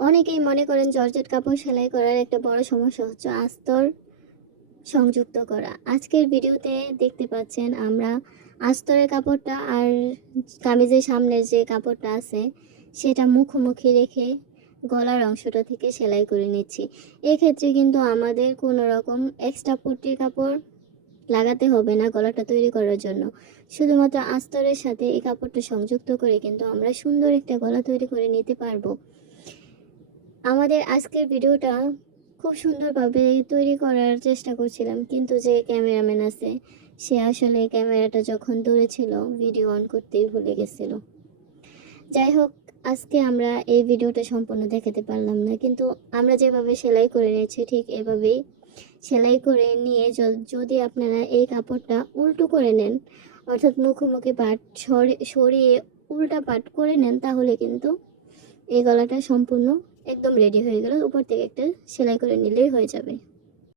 অনেকেই মনে করেন জর্জেট কাপড় সেলাই করার একটা বড় সমস্যা হচ্ছে আস্তর সংযুক্ত করা। আজকের ভিডিওতে দেখতে পাচ্ছেন আমরা আস্তরের কাপড়টা আর কামিজের সামনের যে কাপড়টা আছে সেটা মুখোমুখি রেখে গলার অংশটা থেকে সেলাই করে নিচ্ছি। এক্ষেত্রে কিন্তু আমাদের কোনো রকম এক্সট্রা পট্টির কাপড় লাগাতে হবে না গলাটা তৈরি করার জন্য। শুধুমাত্র আস্তরের সাথে এই কাপড়টা সংযুক্ত করে কিন্তু আমরা সুন্দর একটা গলা তৈরি করে নিতে পারবো। আমাদের আজকের ভিডিওটা খুব সুন্দরভাবে তৈরি করার চেষ্টা করছিলাম, কিন্তু যে ক্যামেরাম্যান আছে সে আসলে ক্যামেরাটা যখন দূরে ছিল ভিডিও অন করতেই ভুলে গেছিল। যাই হোক, আজকে আমরা এই ভিডিওটা সম্পূর্ণ দেখাতে পারলাম না, কিন্তু আমরা যেভাবে সেলাই করে নিয়েছি ঠিক এভাবেই সেলাই করে নিয়ে যদি আপনারা এই কাপড়টা উল্টো করে নেন, অর্থাৎ মুখোমুখি পাট সরিয়ে উল্টা পাট করে নেন, তাহলে কিন্তু এই গলাটা সম্পূর্ণ একদম রেডি হয়ে গেল। উপর থেকে একটা সেলাই করে নিলেই হয়ে যাবে।